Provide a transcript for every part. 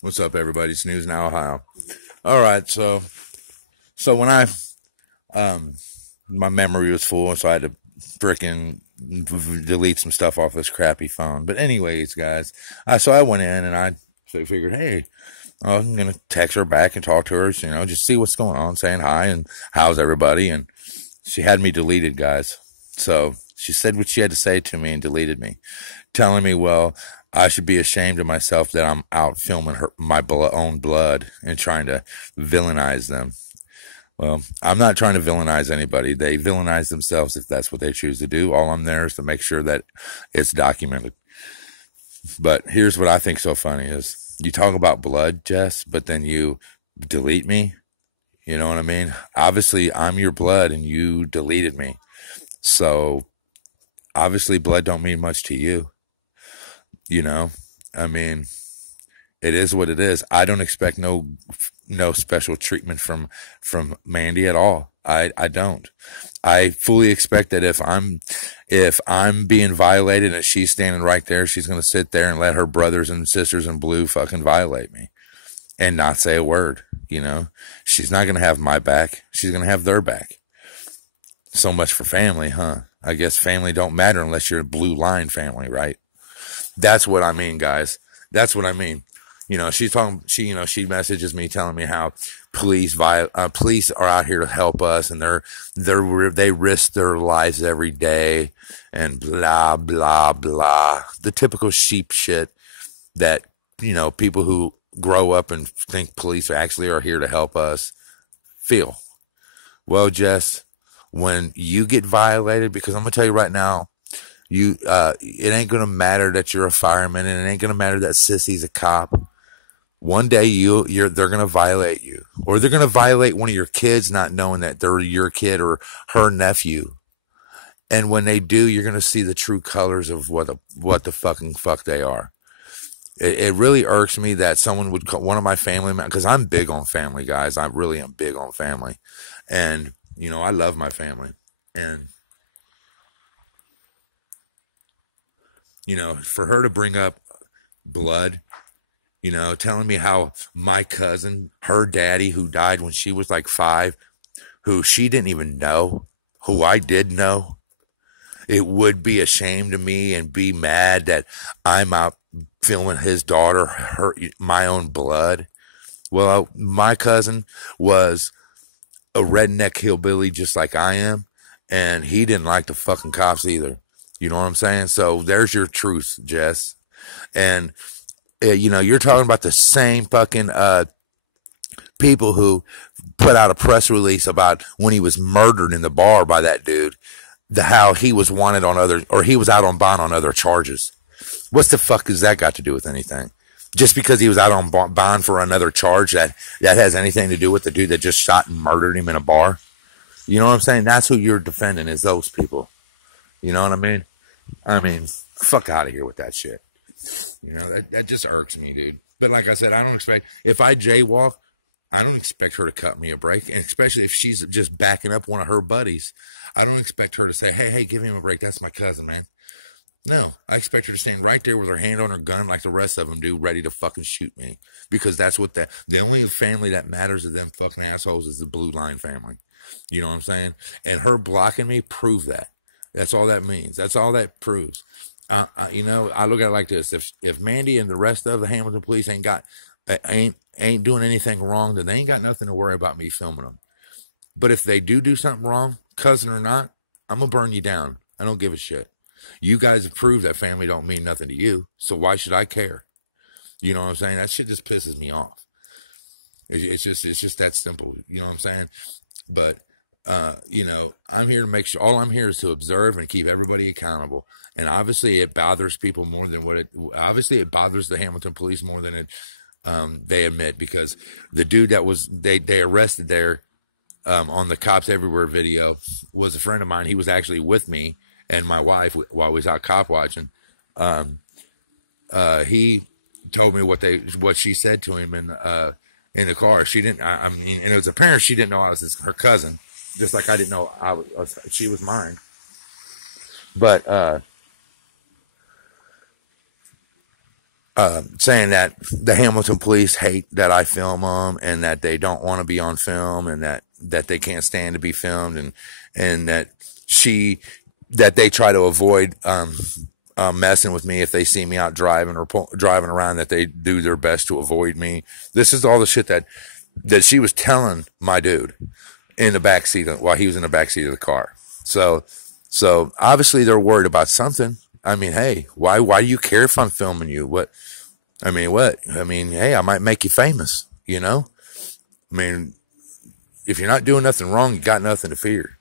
What's up, everybody? It's News Now, Ohio. All right, when I um my memory was full, so I had to frickin' delete some stuff off this crappy phone. But anyways, guys, I went in and I figured, hey, I'm gonna text her back and talk to her, just see what's going on, saying hi and how's everybody. And she had me deleted, guys. So she said what she had to say to me and deleted me, telling me, well, I should be ashamed of myself that I'm out filming my own blood and trying to villainize them. Well, I'm not trying to villainize anybody. They villainize themselves if that's what they choose to do. All I'm there is to make sure that it's documented. But here's what I think so funny is you talk about blood, Jess, but then you delete me. You know what I mean? Obviously, I'm your blood and you deleted me. So obviously, blood don't mean much to you. You know, I mean, it is what it is. I don't expect no special treatment from Mandy at all. I don't. I fully expect that if I'm being violated and she's standing right there, she's gonna sit there and let her brothers and sisters in blue fucking violate me and not say a word. You know, she's not gonna have my back. She's gonna have their back. So much for family, huh? I guess family don't matter unless you're a blue line family, right? That's what I mean, guys. That's what I mean. She's talking. She messages me telling me how police are out here to help us, and they risk their lives every day, and blah blah blah. The typical sheep shit that people who grow up and think police actually are here to help us feel. Well, Jess, when you get violated, because I'm gonna tell you right now, it ain't gonna matter that you're a fireman, and it ain't gonna matter that Sissy's a cop. One day they're gonna violate you, or they're gonna violate one of your kids, not knowing that they're your kid or her nephew. And when they do, you're gonna see the true colors of what the fucking fuck they are. It really irks me that someone would call one of my family members, because I'm big on family, guys. I really am big on family, and I love my family, and for her to bring up blood, telling me how my cousin, her daddy, who died when she was like 5, who she didn't even know, who I did know, it would be a shame to me and be mad that I'm out filming his daughter, my own blood. Well, my cousin was a redneck hillbilly just like I am, and he didn't like the fucking cops either. You know what I'm saying? So there's your truth, Jess. And you're talking about the same fucking people who put out a press release about when he was murdered in the bar by that dude, how he was wanted on or he was out on bond on other charges. What's the fuck has that got to do with anything? Just because he was out on bond for another charge that has anything to do with the dude that just shot and murdered him in a bar? You know what I'm saying? That's who you're defending, is those people. You know what I mean? I mean, fuck out of here with that shit. That just irks me, dude. But like I said, I don't expect, if I jaywalk, I don't expect her to cut me a break, and especially if she's just backing up one of her buddies. I don't expect her to say, hey, give him a break. That's my cousin, man. No, I expect her to stand right there with her hand on her gun like the rest of them do, ready to fucking shoot me. Because that's what the only family that matters to them fucking assholes is the blue line family. You know what I'm saying? And her blocking me proved that. That's all that means. That's all that proves. I look at it like this: if Mandy and the rest of the Hamilton police ain't doing anything wrong, then they ain't got nothing to worry about me filming them. But if they do something wrong, cousin or not, I'm gonna burn you down. I don't give a shit. You guys have proved that family don't mean nothing to you, so why should I care? You know what I'm saying? That shit just pisses me off. It's just that simple. You know what I'm saying? But I'm here to make sure. All I'm here is to observe and keep everybody accountable. And obviously, it bothers people more than Obviously, it bothers the Hamilton police more than they admit, because the dude that was they arrested there on the Cops Everywhere video was a friend of mine. He was actually with me and my wife while we was out cop watching. He told me what she said to him in the car. She didn't. I mean, and it was apparent she didn't know I was her cousin, just like I didn't know she was mine. But saying that the Hamilton police hate that I film them and that they don't want to be on film and that they can't stand to be filmed and that they try to avoid messing with me if they see me out driving or driving around, that they do their best to avoid me. This is all the shit that she was telling my dude in the backseat while he was in the backseat of the car. So obviously they're worried about something. I mean, hey, why do you care if I'm filming you? What? I mean, hey, I might make you famous, you know? I mean, if you're not doing nothing wrong, you got nothing to fear.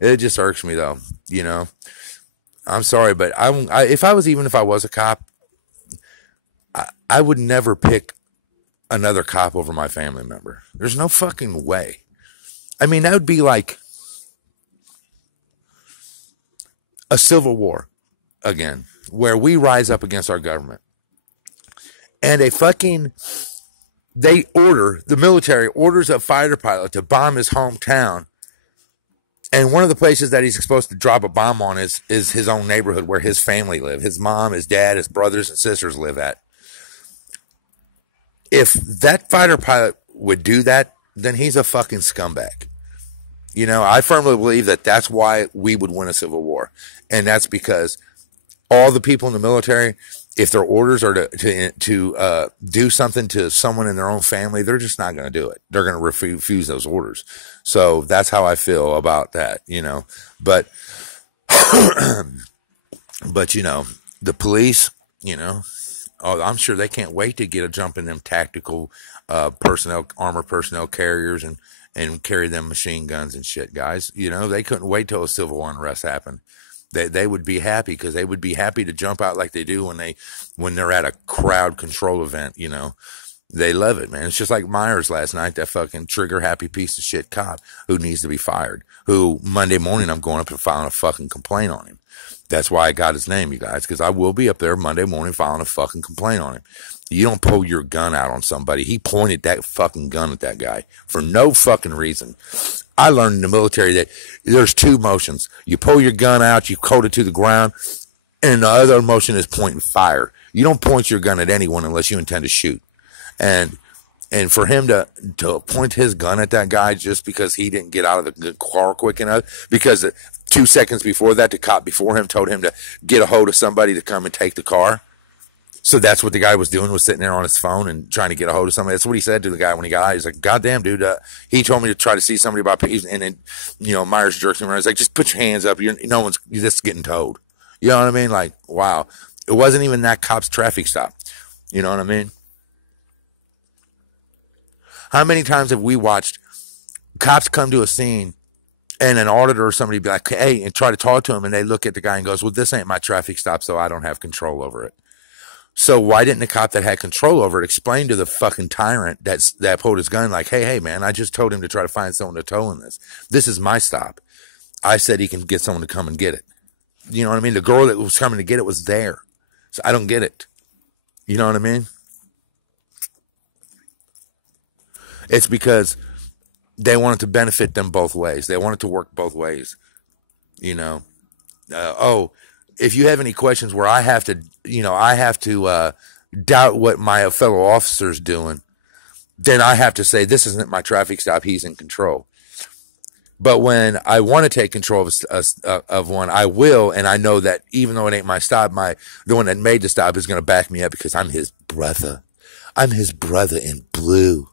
It just irks me though, you know? I'm sorry, but if I was a cop, I would never pick another cop over my family member. There's no fucking way. I mean, that would be like a civil war again, where we rise up against our government. And the military orders a fighter pilot to bomb his hometown. And one of the places that he's supposed to drop a bomb on is his own neighborhood where his family live. His mom, his dad, his brothers and sisters live at. If that fighter pilot would do that, then he's a fucking scumbag. You know, I firmly believe that that's why we would win a civil war. And that's because all the people in the military, if their orders are to do something to someone in their own family, they're just not going to do it. They're going to refuse those orders. So that's how I feel about that, you know. But, you know, the police, you know, I'm sure they can't wait to get a jump in them tactical armor personnel carriers and carry them machine guns and shit, guys. You know, they couldn't wait till a civil unrest happened. They would be happy because they would be happy to jump out like they do when they're at a crowd control event, you know. They love it, man. It's just like Myers last night, that fucking trigger happy piece of shit cop who needs to be fired, who Monday morning I'm going up and filing a fucking complaint on him. That's why I got his name, you guys, because I will be up there Monday morning filing a fucking complaint on him. You don't pull your gun out on somebody. He pointed that fucking gun at that guy for no fucking reason. I learned in the military that there's two motions. You pull your gun out, you coat it to the ground, and the other motion is point and fire. You don't point your gun at anyone unless you intend to shoot. And for him to point his gun at that guy just because he didn't get out of the car quick enough, because 2 seconds before that, the cop before him told him to get a hold of somebody to come and take the car. So that's what the guy was doing, was sitting there on his phone and trying to get a hold of somebody. That's what he said to the guy when he got out. He's like, God damn, dude, he told me to try to see somebody about peace. And then, you know, Myers jerks him around. He's like, just put your hands up. You're just getting towed. You know what I mean? Like, wow. It wasn't even that cop's traffic stop. You know what I mean? How many times have we watched cops come to a scene and an auditor or somebody be like, hey, and try to talk to him, and they look at the guy and goes, well, this ain't my traffic stop, so I don't have control over it. So why didn't the cop that had control over it explain to the fucking tyrant that pulled his gun like, hey, man, I just told him to try to find someone to tow in this. This is my stop. I said he can get someone to come and get it. You know what I mean? The girl that was coming to get it was there. So I don't get it. You know what I mean? It's because they wanted to benefit them both ways. They wanted to work both ways. You know? If you have any questions where I have to doubt what my fellow officer's doing, then I have to say, this isn't my traffic stop. He's in control. But when I want to take control of one, I will. And I know that even though it ain't my stop, the one that made the stop is going to back me up because I'm his brother. I'm his brother in blue.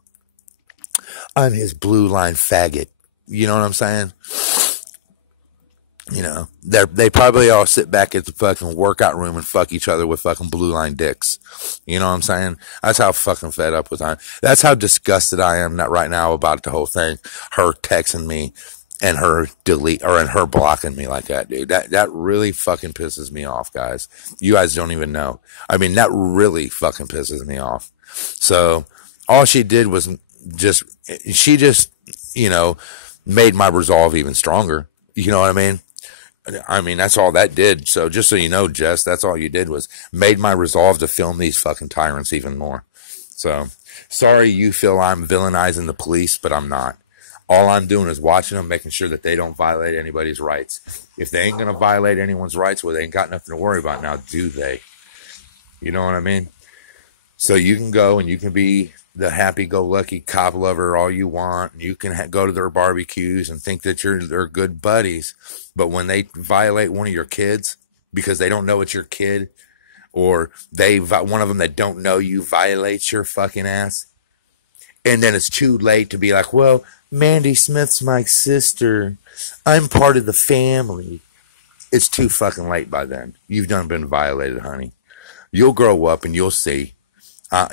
I'm his blue line faggot. You know what I'm saying? You know, they probably all sit back at the fucking workout room and fuck each other with fucking blue line dicks. You know what I'm saying? That's how fucking fed up with I am. That's how disgusted I am right now about the whole thing. Her texting me and her and her blocking me like that, dude. That really fucking pisses me off, guys. You guys don't even know. I mean, that really fucking pisses me off. So all she did was she just, you know, made my resolve even stronger. You know what I mean? I mean, that's all that did. So just so you know, Jess, that's all you did was made my resolve to film these fucking tyrants even more. So sorry you feel I'm villainizing the police, but I'm not. All I'm doing is watching them, making sure that they don't violate anybody's rights. If they ain't going to violate anyone's rights, well, they ain't got nothing to worry about now, do they? You know what I mean? So you can go and you can be the happy-go-lucky cop lover all you want. You can go to their barbecues and think that they're good buddies. But when they violate one of your kids because they don't know it's your kid, or one of them that don't know you violates your fucking ass, and then it's too late to be like, well, Mandy Smith's my sister. I'm part of the family. It's too fucking late by then. You've done been violated, honey. You'll grow up and you'll see.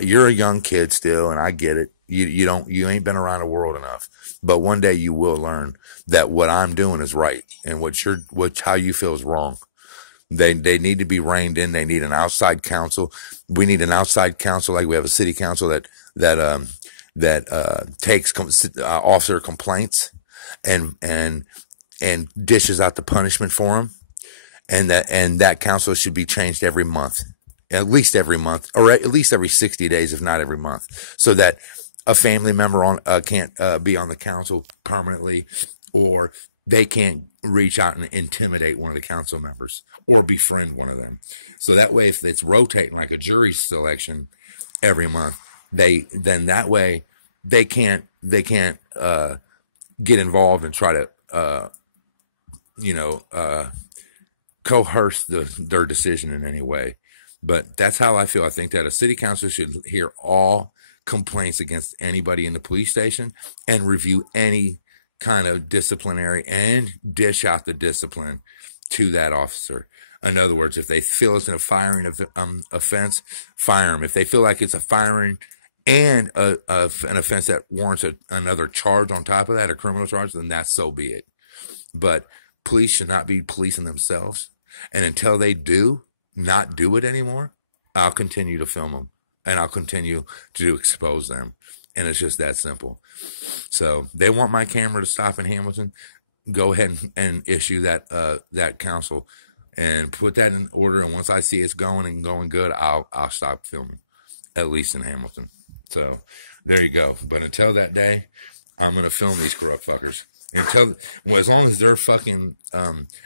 You're a young kid still, and I get it. You ain't been around the world enough. But one day you will learn that what I'm doing is right, and how you feel is wrong. They need to be reined in. They need an outside counsel. We need an outside counsel, like we have a city council that takes officer complaints and dishes out the punishment for them. And that council should be changed every month, at least every month, or at least every 60 days, if not every month, so that a family member can't be on the council permanently, or they can't reach out and intimidate one of the council members or befriend one of them. So that way, if it's rotating like a jury selection every month, then that way they can't get involved and try to coerce their decision in any way. But that's how I feel. I think that a city council should hear all complaints against anybody in the police station and review any kind of disciplinary and dish out the discipline to that officer. In other words, if they feel it's a firing offense, fire them. If they feel like it's a firing and an offense that warrants another charge on top of that, a criminal charge, then that's so be it. But police should not be policing themselves. And until they not do it anymore, I'll continue to film them and I'll continue to expose them. And it's just that simple. So they want my camera to stop in Hamilton. Go ahead and issue that council and put that in order. And once I see it's going good, I'll stop filming, at least in Hamilton. So there you go. But until that day, I'm going to film these corrupt fuckers. As long as they're fucking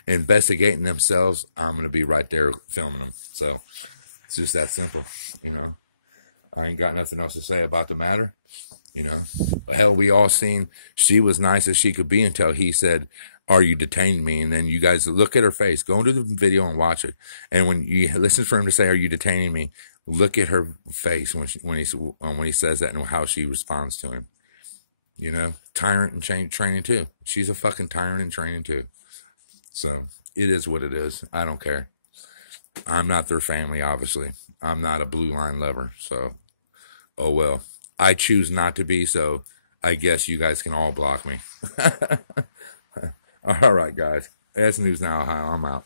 investigating themselves, I'm going to be right there filming them. So it's just that simple, I ain't got nothing else to say about the matter, Hell, we all seen she was nice as she could be until he said, "Are you detaining me?" And then you guys look at her face. Go into the video and watch it. And when you listen for him to say, "Are you detaining me?" look at her face when he says that and how she responds to him. Tyrant and training too. She's a fucking tyrant in training too. So it is what it is. I don't care. I'm not their family, obviously. I'm not a blue line lover. So, oh well. I choose not to be, so I guess you guys can all block me. All right, guys. That's News Now, Ohio. I'm out.